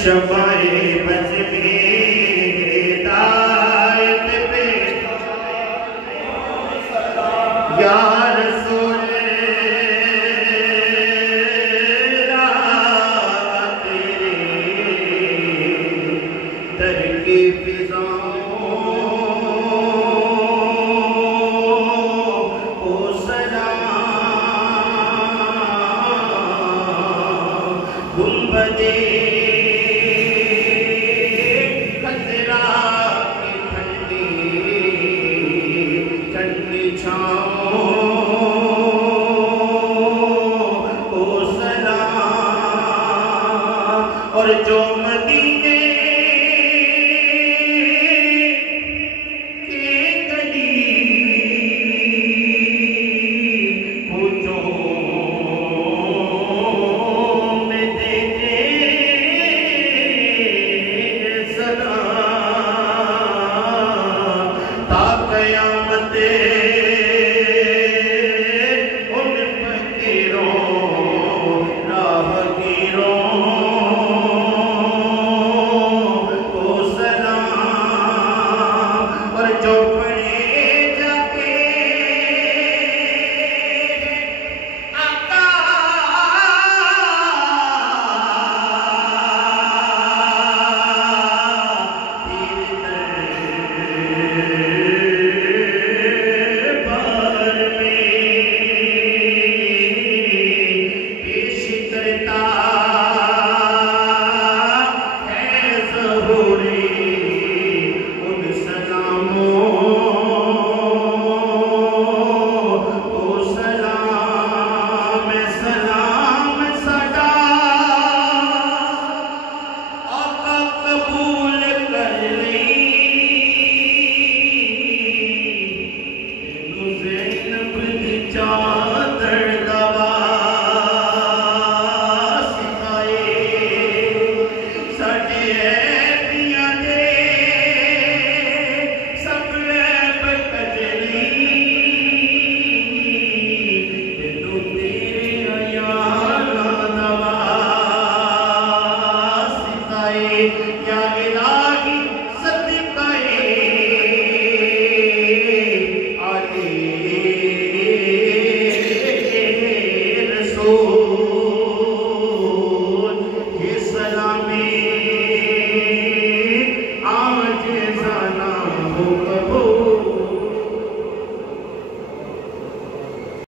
शबाए बज में हिदायत पे या रसूल राह तेरे दर की फिजाओं को सलाम गुंबदे और जो मदीने के गली पूजों में देते सदा ता क़यामत उन फकीरों राहगीरों जो पढ़े जाके आका तेरे दरबार में पेश करता है ज़हूरे उन सलामों या इलाही